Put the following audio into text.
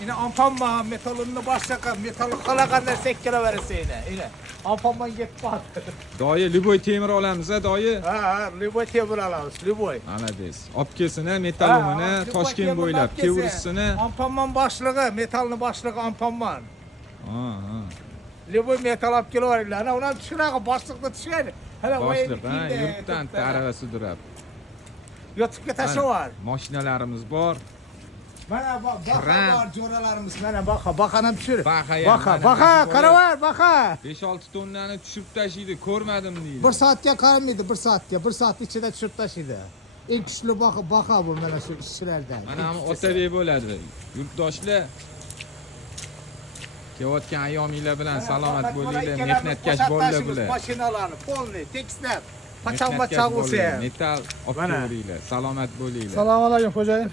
Yine ampanma metalını başlaka metalı kalakanda sekkere verirse yine. Ampanman gitmez. Doyi Liboy temir olamiz ha doyi. Ha, Liboy temir alamiz, Liboy. Anladingiz. Olib kelsini metalini Toshkent bo'ylab kevrishini. Ampanman başlığı, metalını başlığı ampanman. Ha. Liboy metal olib kelaveringlar. Ana ular tushiraga boshliqni tushiradi. Boshliq ha, yurtdan tarava sudrab. YouTube'ga tashlab. Mashinalarimiz bor. Mana baqa bor jo'ralarimiz. Mana baqani tushir. Baqa, qaravar, baqa. 5-6 tonnani tushirib tashiydi, ko'rmadim deydi. 1 soatga qaramaydi, 1 soatga. 1 soat ichida tushirib tashlaydi. Eng kuchli baqa bu mana shu ishchilardan. Mana Otabek bo'ladi. Yurtdoshlar kelayotgan ayyominglar bilan salomat bo'linglar, mehnatkash bo'linglar bular. Mashinalarni polni tekstlab, pachamba Mehnatkash chaqulsa. bo'linglar, metal olib kelinglar, salomat bo'linglar. Assalomu alaykum xo'jayin.